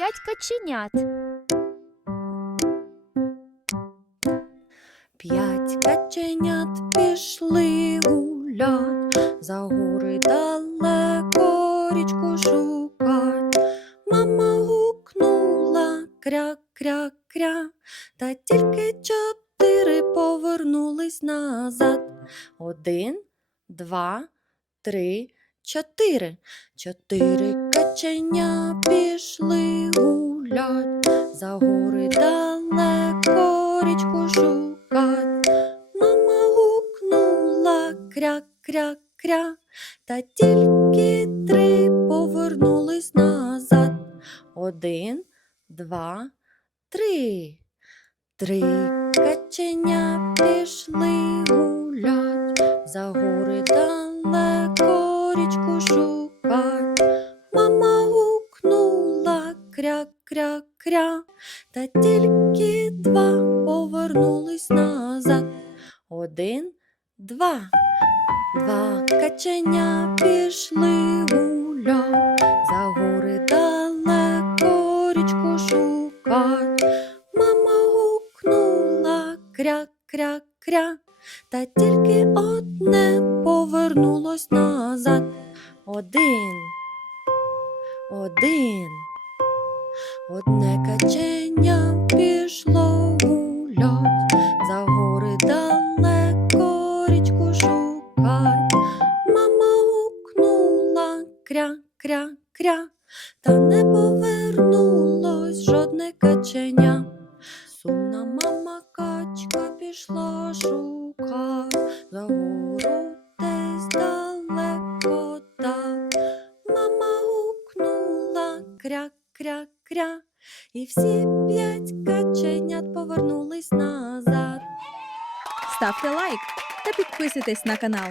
п'ять каченят. П'ять каченят пішли гулять, за гори далеко річку шукать. Мама гукнула кря-кря-кря, та тільки чотири повернулись назад. Один, два, три, чотири. Чотири каченя пішли гулять, за гори далеко річку шукать. Мама гукнула кря-кря-кря, та тільки три повернулись назад. Один, два, три. Три каченя пішли гулять, за гори далеко річку шукать. Кря-кря-кря, та тільки два повернулись назад. Один, два, два каченя пішли гулять, за гори далеко річку шукать. Мама гукнула кря-кря-кря, та тільки одне повернулось назад. Один, один, одне каченя пішло гулять, за гори далеко річку шукать. Мама гукнула кря-кря-кря, та не повернулось жодне каченя. Сумна мама качка пішла шукать, за гору десь далеко так. Мама гукнула кря-кря-кря, і всі п'ять каченят повернулись назад. Ставте лайк та підписуйтесь на канал.